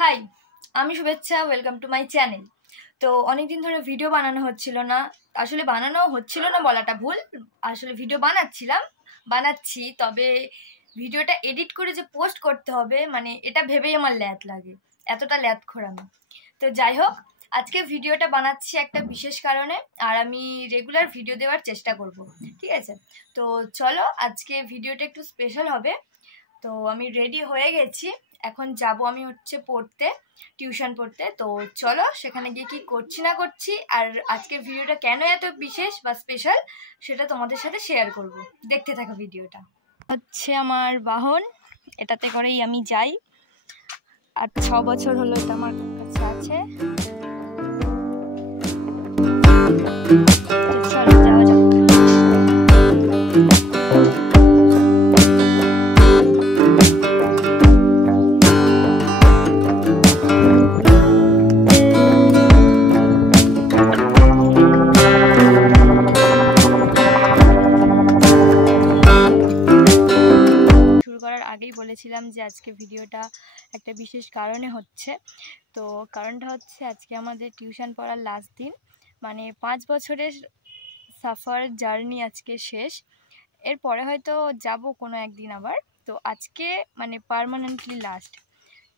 High, আমি শুভেচ্ছা। Welcome to my channel. তো অনেকদিন ধরে ভিডিও বানানো হচ্ছিল না, আসলে বানানো হচ্ছিল না বলাটা ভুল, আসলে ভিডিও বানাচ্ছি, তবে ভিডিওটা এডিট করে যে পোস্ট করতে হবে মানে এটা ভেবেই আমার ল্যাদ লাগে, এতটা ল্যাদ খোরানো। তো যাই হোক, আজকে ভিডিওটা বানাচ্ছি একটা বিশেষ কারণে, আর আমি রেগুলার ভিডিও দেওয়ার চেষ্টা করব, ঠিক আছে? তো চলো, আজকে ভিডিওটা একটু স্পেশাল হবে। তো আমি রেডি হয়ে গেছি, এখন যাব আমি টিউশন পড়তে। তো চলো সেখানে গিয়ে কি করছি না করছি আর আজকের ভিডিওটা কেন এত বিশেষ বা স্পেশাল সেটা তোমাদের সাথে শেয়ার করব। দেখতে থাকো ভিডিওটা। হচ্ছে আমার বাহন, এটাতে করেই আমি যাই, আর 6 বছর হলো এটা আমার কাছে আছে। চলো যাওয়া যাক। আগেই বলেছিলাম যে আজকে ভিডিওটা একটা বিশেষ কারণে হচ্ছে। তো কারণটা হচ্ছে আজকে আমাদের টিউশন পড়ার লাস্ট দিন, মানে 5 বছরের সাফার জার্নি আজকে শেষ। এরপরে হয়তো যাব কোনো একদিন আবার, তো আজকে মানে পার্মানেন্টলি লাস্ট।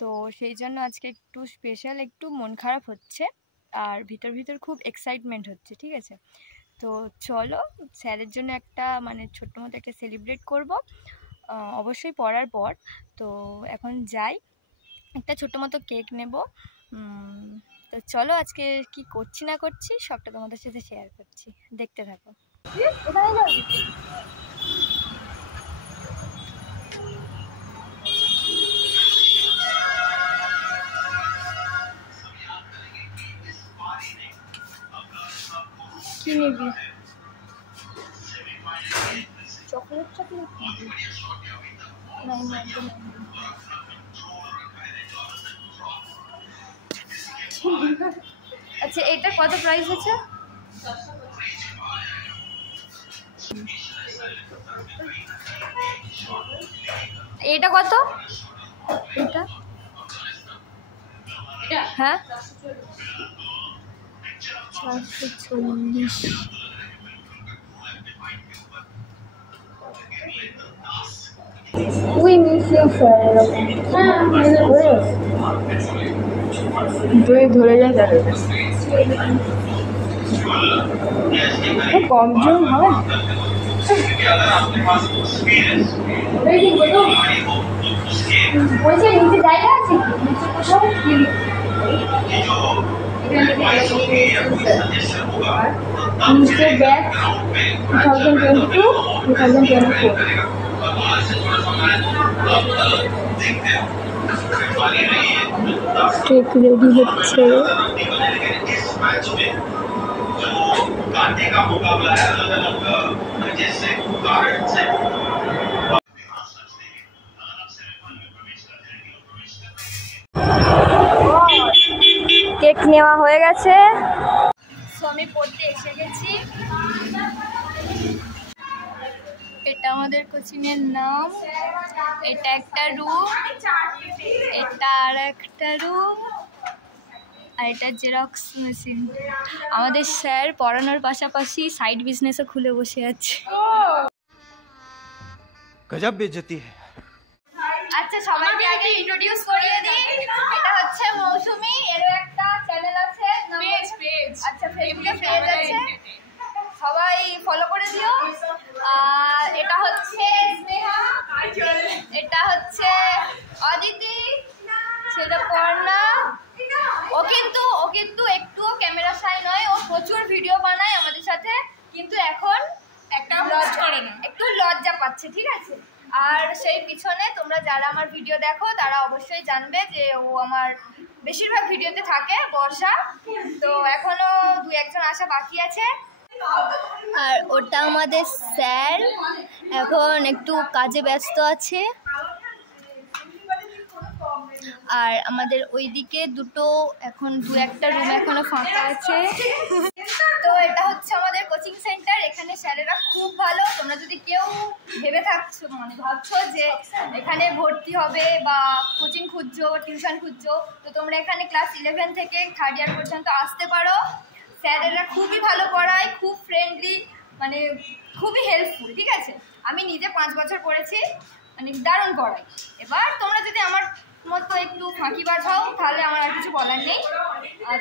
তো সেই জন্য আজকে একটু স্পেশাল, একটু মন খারাপ হচ্ছে, আর ভিতর খুব এক্সাইটমেন্ট হচ্ছে, ঠিক আছে? তো চলো স্যারের জন্য একটা মানে ছোট্ট মতো একটা সেলিব্রেট করব, অবশ্যই পড়ার পর। তো এখন যাই, একটা ছোট্ট মতো কেক নেব। তো চলো আজকে কি করছি না করছি সবটা তোমাদের সাথে শেয়ার করছি, দেখতে থাকো। কি নিবি? চকলেট আচ্ছা, এটা কত প্রাইস আছে? এটা কত? এটা হ্যাঁ 440। We miss you forever. ধরে যায় যাবে কম জোর হয়। নিচে জায়গা আছে নিচে ব্যাচ 2022-2024। কেক রেডি হচ্ছে। কেক নেওয়া হয়ে গেছে, আমি পড়তে এসে গেছি। এটা আমাদের কোচিংয়ের নাম, এটা একটা রুম, এটা আর একটা রুম, আর এটা জেরক্স মেশিন। আমাদের স্যার পড়ানোর পাশাপাশি সাইড বিজনেসও খুলে বসে আছে। গজব বেইজ্জতি है। আচ্ছা, সবাইকে আগে ইন্ট্রোডিউস করিয়ে দিই। এটা হচ্ছে মৌসুমী, এরও একটা চ্যানেল আছে, পেজ। আচ্ছা, ফেসবুকে পেজ আছে, সবাই ফলো করে দিও। আর এটা হচ্ছে স্নেহা, এটা হচ্ছে অদিতি, সেটা পর্ণা। ও কিন্তু একটুও ক্যামেরা শাই নয়, ও প্রচুর ভিডিও বানায় আমাদের সাথে, কিন্তু এখন একটা একটু লজ্জা পাচ্ছে, ঠিক আছে? আর সেই পিছনে তোমরা যারা আমার ভিডিও দেখো তারা অবশ্যই জানবে যে ও আমার বেশিরভাগ ভিডিওতে থাকে, বর্ষা। তো এখনো 2-1 জন আসা বাকি আছে। আর ওটা আমাদের স্যার, এখন একটু কাজে ব্যস্ত আছে। আর আমাদের ওইদিকে এখন 2-1টা রুম এখনো ফাঁকা আছে। তো এটা হচ্ছে আমাদের কোচিং সেন্টার। এখানে স্যারেরা খুব ভালো। তোমরা যদি কেউ ভেবে থাকছো মানে ভাবছো যে এখানে ভর্তি হবে বা কোচিং খুঁজছো, টিউশন খুঁজছো, তো তোমরা এখানে ক্লাস 11 থেকে 3rd ইয়ার পর্যন্ত আসতে পারো। স্যারেরা খুবই ভালো পড়ায়, খুব ফ্রেন্ডলি, মানে খুবই হেল্পফুল। ঠিক আছে, আমি নিজে 5 বছর পড়েছি, মানে দারুণ পড়াই। এবার তোমরা যদি আমার মতো একটু ফাঁকিবাজ হও তাহলে আমার আর কিছু বলার নেই।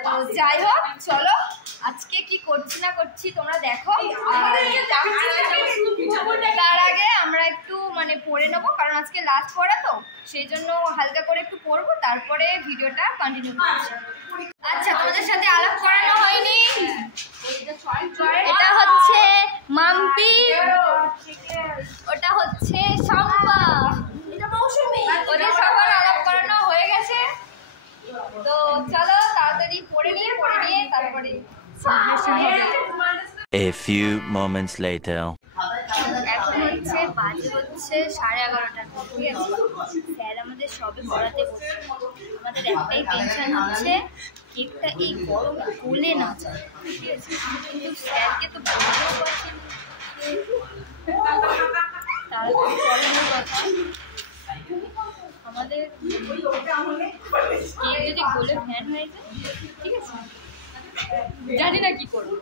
তো যাই হোক, চলো আজকে কি করছি না করছি তোমরা দেখো। তার আগে আমরা একটু মানে পড়ে নেবো, কারণ আজকে লাস্ট পড়া তো, সেই জন্য হালকা করে একটু পড়বো, তারপরে ভিডিওটা কন্টিনিউ করছি। আচ্ছা, তোমাদের সাথে আলাপ করানো হয়নি। এটা হচ্ছে মাম্পি, ওটা হচ্ছে শম্পা, ওদের সবার আলাপ করানো হয়ে গেছে। তো চলো তাড়াতাড়ি পড়ে নিয়ে তারপরে A few moments later. এখন হচ্ছে বাজে হচ্ছে 11:30। ঠিক আছে, স্যার আমাদের সবে পড়াতে বসে, আমাদের একটাই টেনশন হচ্ছে কেকটা এই গরমে গলে না যায়। ঠিক আছে, কিন্তু স্যারকে তো বলতেও পারছি না, তারপর পড়ানোর কথা। আমাদের কেক যদি গলে ফ্যান হয়ে যায়, ঠিক আছে, জানি না কি করবো।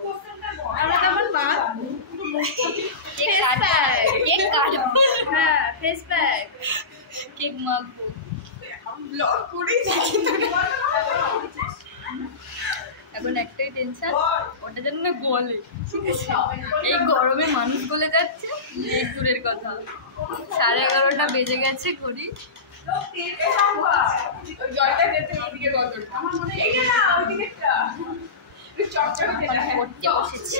কেক মাখবো, এখন একটাই টেনশন, ওটা যেন না গলে। ঠিক আছে, এই গরমে মানুষ গলে যাচ্ছে, এই দূরের কথা। 11:30 বেজে গেছে ঘড়ি। পড়তে বসেছি।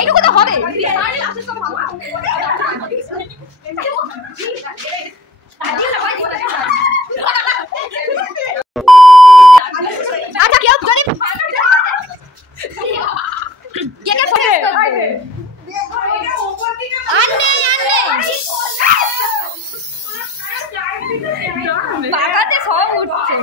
এইটুকু তো হবে। আচ্ছা কেউ যদি কেকের ফটো পাকাতে সব উঠছে।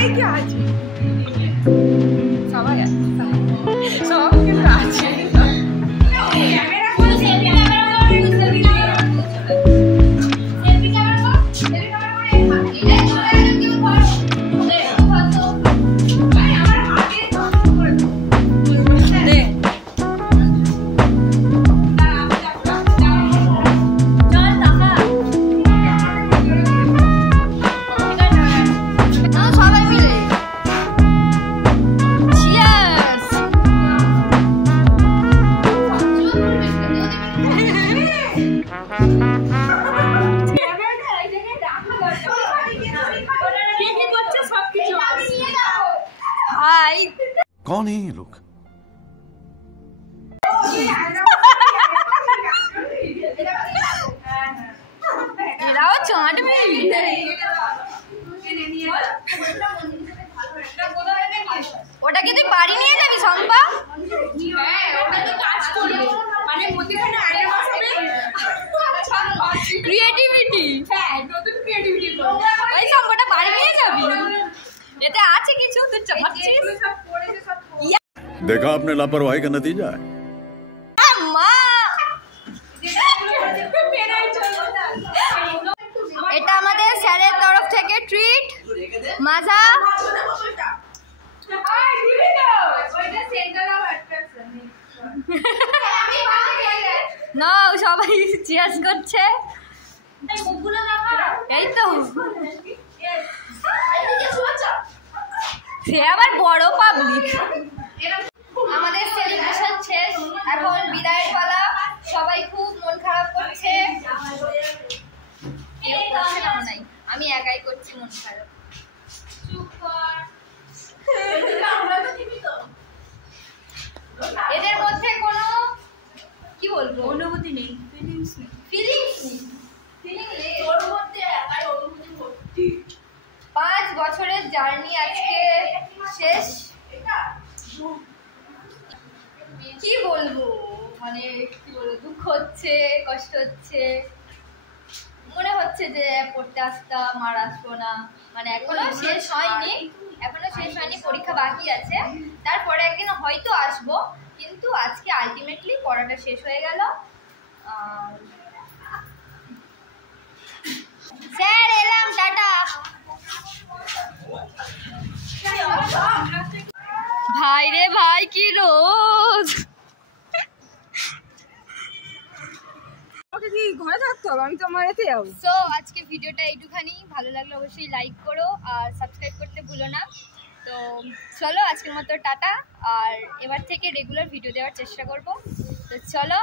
সবাই কি আছে, সবাই আছে, সব কিছু আছে। कौन है ये लोग? এরাও চাটবে। ওটাকে তুই বাড়ি নিয়ে যাবি শম্পা? ক্রিয়েটিভিটি, ওই শম্পাটা বাড়ি নিয়ে যাবি? এতে আছে কিছু, তুই চামাচ্ছিস। देखा आपने लापरवाही का नतीजा है। মা, এটা আমাদের স্যারের তরফ থেকে ট্রিট, মাজা। না, সবাই চিয়ার্স করছে। এই তো সে আবার বড় পাবলিক। আমাদের সেলিব্রেশন শেষ, এখন বিদায়ের পালা। সবাই খুব মন খারাপ করছে, কেউ করছে না মনে হয়, আমি একাই করছি মন খারাপ। এদের মধ্যে কোনো কি বলবো অনুভূতি নেই, ফিলিংস নেই, ফিলিং নেই ওর মধ্যে। 5 বছরের জার্নি আজকে শেষ। কি বলবো, মানে কি বলবো, দুঃখ হচ্ছে, কষ্ট হচ্ছে, মনে হচ্ছে যে পড়তে আসতাম আর আসবো না। মানে এখনো শেষ হয়নি, পরীক্ষা বাকি আছে, তারপরে একদিন হয়তো আসবো, কিন্তু আজকে আলটিমেটলি পড়াটা শেষ হয়ে গেল। স্যার এলাম, টাটা। ভাই রে ভাই, কি রোদ। কি ঘরে থাকতে হবে, আমি তো আমার এতে যাবো। সো আজকে ভিডিওটা এইটুখানি, ভালো লাগলে অবশ্যই লাইক করো আর সাবস্ক্রাইব করতে ভুলো না। তো চলো আজকের মতো টাটা, আর এবার থেকে রেগুলার ভিডিও দেওয়ার চেষ্টা করব। তো চলো।